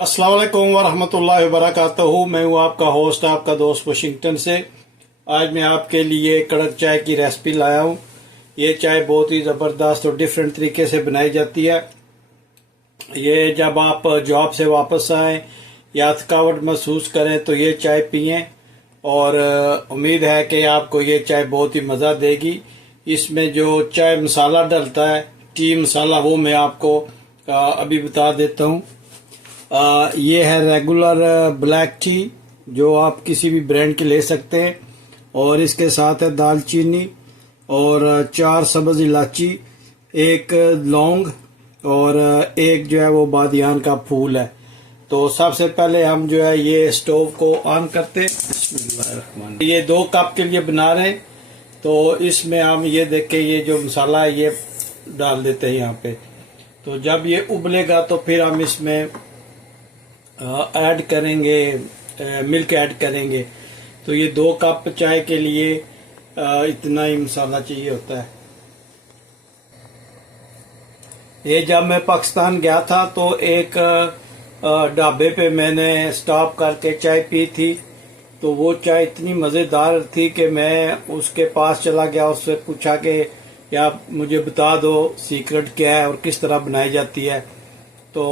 अस्सलाम वालेकुम वरहमतुल्लाहि वबरकातुहू। मैं हूँ आपका होस्ट, आपका दोस्त वाशिंगटन से। आज मैं आपके लिए कड़क चाय की रेसिपी लाया हूँ। ये चाय बहुत ही ज़बरदस्त और डिफरेंट तरीके से बनाई जाती है। ये जब आप जॉब से वापस आएँ या थकावट महसूस करें तो ये चाय पिएं और उम्मीद है कि आपको ये चाय बहुत ही मज़ा देगी। इसमें जो चाय मसाला डलता है, टी मसाला, वो मैं आपको अभी बता देता हूँ। ये है रेगुलर ब्लैक टी, जो आप किसी भी ब्रांड की ले सकते हैं। और इसके साथ है दालचीनी और 4 सब्ज़ इलायची, 1 लौंग और एक जो है वो बादियान का फूल है। तो सबसे पहले हम जो है ये स्टोव को ऑन करते हैं। ये 2 कप के लिए बना रहे हैं, तो इसमें हम ये देखें, ये जो मसाला है ये डाल देते हैं यहाँ पे। तो जब ये उबलेगा तो फिर हम इसमें ऐड करेंगे, मिल्क ऐड करेंगे। तो ये 2 कप चाय के लिए इतना ही मसाला चाहिए होता है। ये जब मैं पाकिस्तान गया था तो एक ढाबे पे मैंने स्टॉप करके चाय पी थी। तो वो चाय इतनी मज़ेदार थी कि मैं उसके पास चला गया, उससे पूछा कि या मुझे बता दो सीक्रेट क्या है और किस तरह बनाई जाती है। तो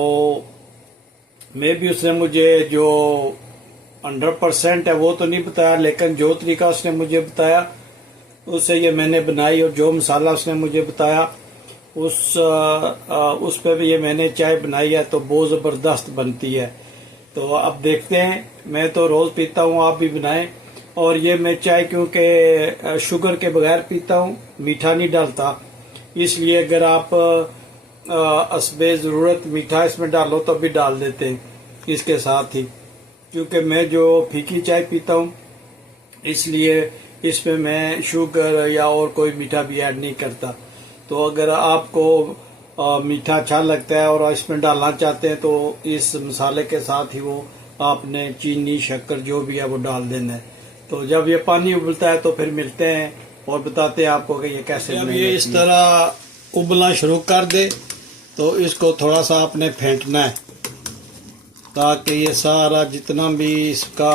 मैं भी, उसने मुझे जो 100% है वो तो नहीं बताया, लेकिन जो तरीका उसने मुझे बताया उससे ये मैंने बनाई। और जो मसाला उसने मुझे बताया उस पे भी ये मैंने चाय बनाई है, तो बहुत ज़बरदस्त बनती है। तो अब देखते हैं, मैं तो रोज़ पीता हूँ, आप भी बनाएं। और ये मैं चाय क्योंकि शुगर के बगैर पीता हूँ, मीठा नहीं डालता, इसलिए अगर आप असबे ज़रूरत मीठा इसमें डालो तो भी डाल देते हैं इसके साथ ही। क्योंकि मैं जो फीकी चाय पीता हूँ इसलिए इसमें मैं शुगर या और कोई मीठा भी ऐड नहीं करता। तो अगर आपको मीठा अच्छा लगता है और इसमें डालना चाहते हैं तो इस मसाले के साथ ही वो आपने चीनी शक्कर जो भी है वो डाल देना है। तो जब ये पानी उबलता है तो फिर मिलते हैं और बताते हैं आपको कि ये कैसे। जब ये इस तरह उबलना शुरू कर दे तो इसको थोड़ा सा आपने फेंटना है, ताकि ये सारा जितना भी इसका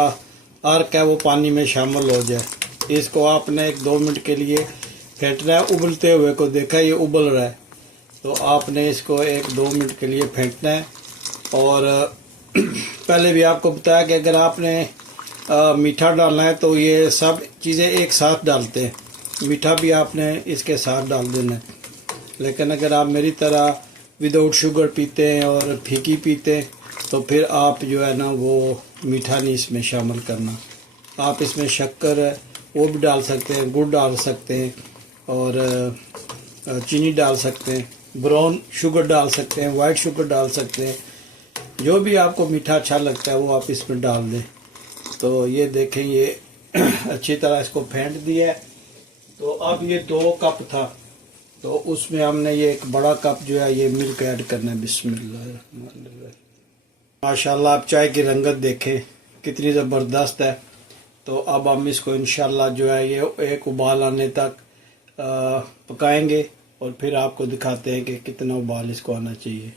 अर्क है वो पानी में शामिल हो जाए। इसको आपने 1-2 मिनट के लिए फेंटना है। उबलते हुए को देखा, ये उबल रहा है, तो आपने इसको 1-2 मिनट के लिए फेंटना है। और पहले भी आपको बताया कि अगर आपने मीठा डालना है तो ये सब चीज़ें एक साथ डालते हैं, मीठा भी आपने इसके साथ डाल देना है। लेकिन अगर आप मेरी तरह विदाउट शुगर पीते हैं और फीकी पीते हैं तो फिर आप जो है ना वो मीठा नहीं इसमें शामिल करना। आप इसमें शक्कर वो भी डाल सकते हैं, गुड़ डाल सकते हैं और चीनी डाल सकते हैं, ब्राउन शुगर डाल सकते हैं, वाइट शुगर डाल सकते हैं। जो भी आपको मीठा अच्छा लगता है वो आप इसमें डाल दें। तो ये देखें, ये अच्छी तरह इसको फेंट दिया है। तो अब ये 2 कप था, तो उसमें हमने ये 1 बड़ा कप जो है ये मिल्क ऐड करना है। बिस्मिल्लाह। माशाल्लाह, आप चाय की रंगत देखें कितनी ज़बरदस्त है। तो अब हम इसको इंशाल्लाह जो है ये 1 उबाल आने तक पकाएंगे और फिर आपको दिखाते हैं कि कितना उबाल इसको आना चाहिए।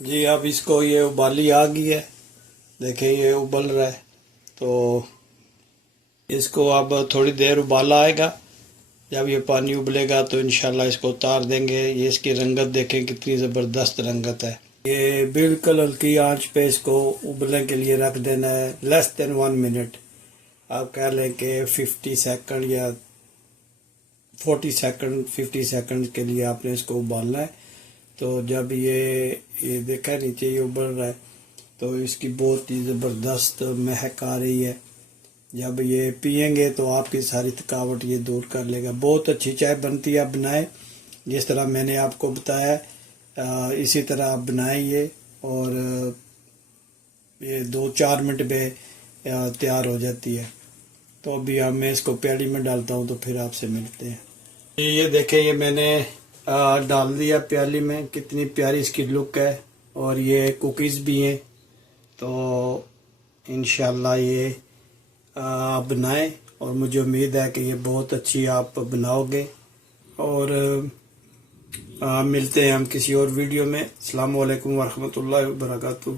जी, अब इसको ये उबाली आ गई है, देखें ये उबल रहा है। तो इसको अब थोड़ी देर उबाला आएगा, जब ये पानी उबलेगा तो इंशाल्लाह इसको उतार देंगे। ये इसकी रंगत देखें कितनी ज़बरदस्त रंगत है। ये बिल्कुल हल्की आंच पे इसको उबलने के लिए रख देना है, लेस देन 1 मिनट। आप कह लें कि 50 सेकंड या 40 सेकंड, 50 सेकंड के लिए आपने इसको उबालना है। तो जब ये देखा नीचे ये उबल रहा है तो इसकी बहुत ही ज़बरदस्त महक आ रही है। जब ये पियेंगे तो आपकी सारी थकावट ये दूर कर लेगा। बहुत अच्छी चाय बनती है, आप बनाएं जिस तरह मैंने आपको बताया, इसी तरह आप बनाइए और ये 2-4 मिनट में तैयार हो जाती है। तो अभी मैं इसको प्याली में डालता हूँ तो फिर आपसे मिलते हैं। ये देखें, ये मैंने डाल दिया प्याली में, कितनी प्यारी इसकी लुक है। और ये कुकीज़ भी हैं, तो इंशाल्लाह ये आप बनाएं और मुझे उम्मीद है कि ये बहुत अच्छी आप बनाओगे। और मिलते हैं हम किसी और वीडियो में। अस्सलाम वालेकुम वरहमतुल्लाहि वबरकातुहू।